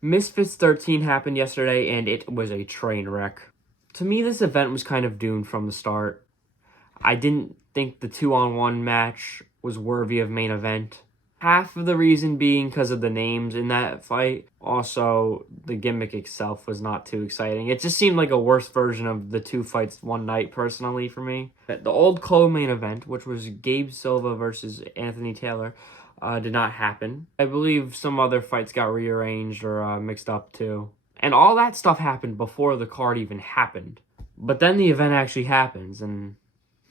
Misfits 13 happened yesterday, and it was a train wreck. To me, this event was kind of doomed from the start. I didn't think the 2-on-1 match was worthy of main event. Half of the reason being because of the names in that fight. Also, the gimmick itself was not too exciting. It just seemed like a worse version of the two fights one night, personally, for me. The old co-main event, which was Gabe Silva versus Anthony Taylor, did not happen. I believe some other fights got rearranged or mixed up too. And all that stuff happened before the card even happened. But then the event actually happens, and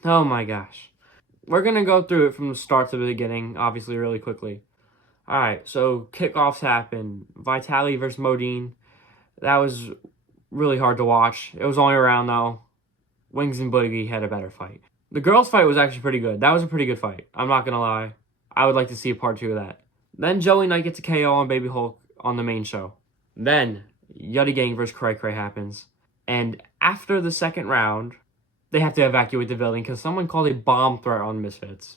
oh my gosh. We're going to go through it from the start to the beginning, obviously, really quickly. Alright, so kickoffs happen. Vitali versus Modine. That was really hard to watch. It was only a round, though. Wings and Boogie had a better fight. The girls' fight was actually pretty good. That was a pretty good fight. I'm not going to lie. I would like to see a part 2 of that. Then Joey Knight gets a KO on Baby Hulk on the main show. Then Yuddy Gang versus Cray Cray happens. And after the second round, they have to evacuate the building because someone called a bomb threat on Misfits.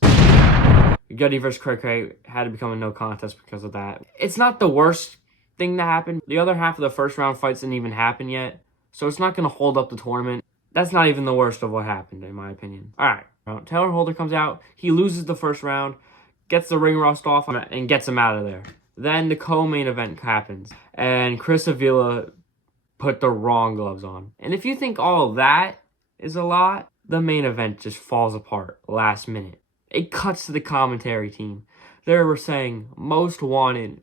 Yuddy versus Cray Cray had to become a no contest because of that. It's not the worst thing that happened. The other half of the first round fights didn't even happen yet, so it's not going to hold up the tournament. That's not even the worst of what happened, in my opinion. Alright, Taylor Holder comes out. He loses the first round, gets the ring rust off, and gets him out of there. Then the co-main event happens, and Chris Avila put the wrong gloves on. And if you think all of that is a lot, the main event just falls apart last minute. It cuts to the commentary team. They were saying Most Wanted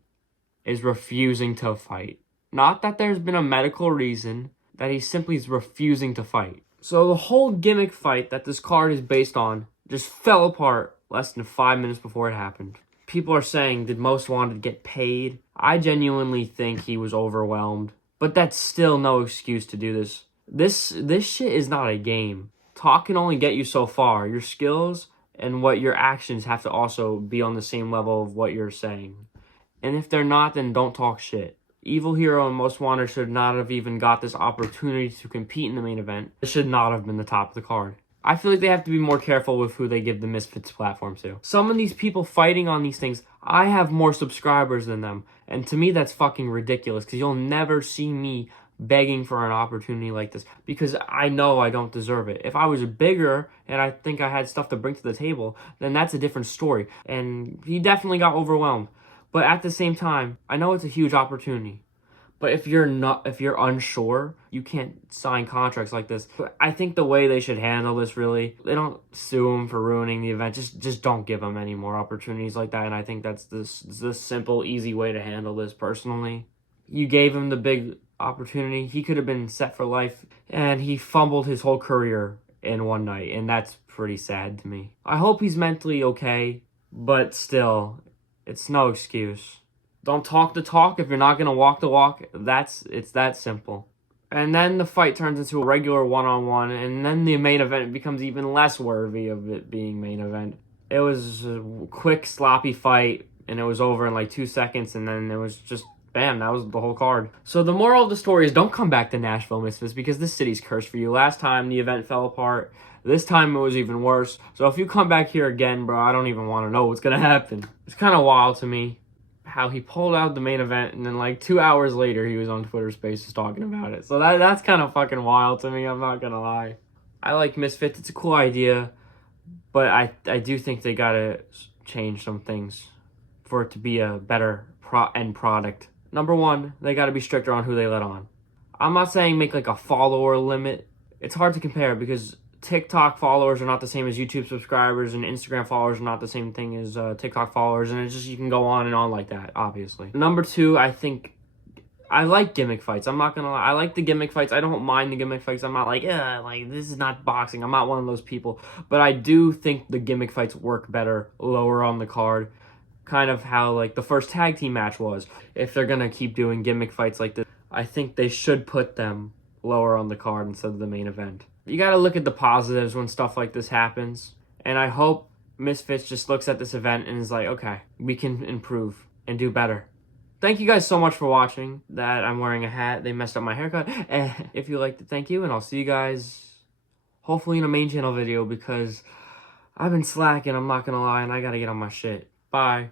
is refusing to fight. Not that there's been a medical reason, that he simply is refusing to fight. So the whole gimmick fight that this card is based on just fell apart less than 5 minutes before it happened. People are saying, did Most Wanted get paid? I genuinely think he was overwhelmed. But that's still no excuse to do this. This shit is not a game. Talk can only get you so far. Your skills and what your actions have to also be on the same level of what you're saying. And if they're not, then don't talk shit. Evil Hero and Most Wanted should not have even got this opportunity to compete in the main event. It should not have been the top of the card. I feel like they have to be more careful with who they give the Misfits platform to. Some of these people fighting on these things, I have more subscribers than them. And to me, that's fucking ridiculous because you'll never see me begging for an opportunity like this because I know I don't deserve it. If I was bigger and I think I had stuff to bring to the table, then that's a different story. And he definitely got overwhelmed. But at the same time, I know it's a huge opportunity. But if you're unsure, you can't sign contracts like this. But I think the way they should handle this, really, they don't sue him for ruining the event. Just don't give him any more opportunities like that. And I think that's the simple, easy way to handle this, personally. You gave him the big opportunity. He could have been set for life. And he fumbled his whole career in one night. And that's pretty sad to me. I hope he's mentally okay. But still, it's no excuse. Don't talk the talk if you're not going to walk the walk. It's that simple. And then the fight turns into a regular one-on-one, and then the main event becomes even less worthy of it being main event. It was a quick, sloppy fight, and it was over in like 2 seconds, and then it was just, bam, that was the whole card. So the moral of the story is don't come back to Nashville, Misfits, because this city's cursed for you. Last time, the event fell apart. This time, it was even worse. So if you come back here again, bro, I don't even want to know what's going to happen. It's kind of wild to me how he pulled out the main event, and then like 2 hours later, he was on Twitter Spaces talking about it. So that's kind of fucking wild to me, I'm not gonna lie. I like Misfits, it's a cool idea, but I do think they gotta change some things for it to be a better end product. Number one, they gotta be stricter on who they let on. I'm not saying make like a follower limit. It's hard to compare because TikTok followers are not the same as YouTube subscribers, and Instagram followers are not the same thing as TikTok followers, and it's just, you can go on and on like that, obviously. Number two, I think I like gimmick fights. I'm not gonna lie. I like the gimmick fights. I don't mind the gimmick fights. I'm not like this is not boxing. I'm not one of those people. But I do think the gimmick fights work better lower on the card. Kind of how like the first tag team match was. If they're gonna keep doing gimmick fights like this, I think they should put them lower on the card instead of the main event. You gotta look at the positives when stuff like this happens. And I hope Misfits just looks at this event and is like, okay, we can improve and do better. Thank you guys so much for watching. That I'm wearing a hat. They messed up my haircut. If you liked it, thank you. And I'll see you guys hopefully in a main channel video because I've been slacking, I'm not gonna lie, and I gotta get on my shit. Bye.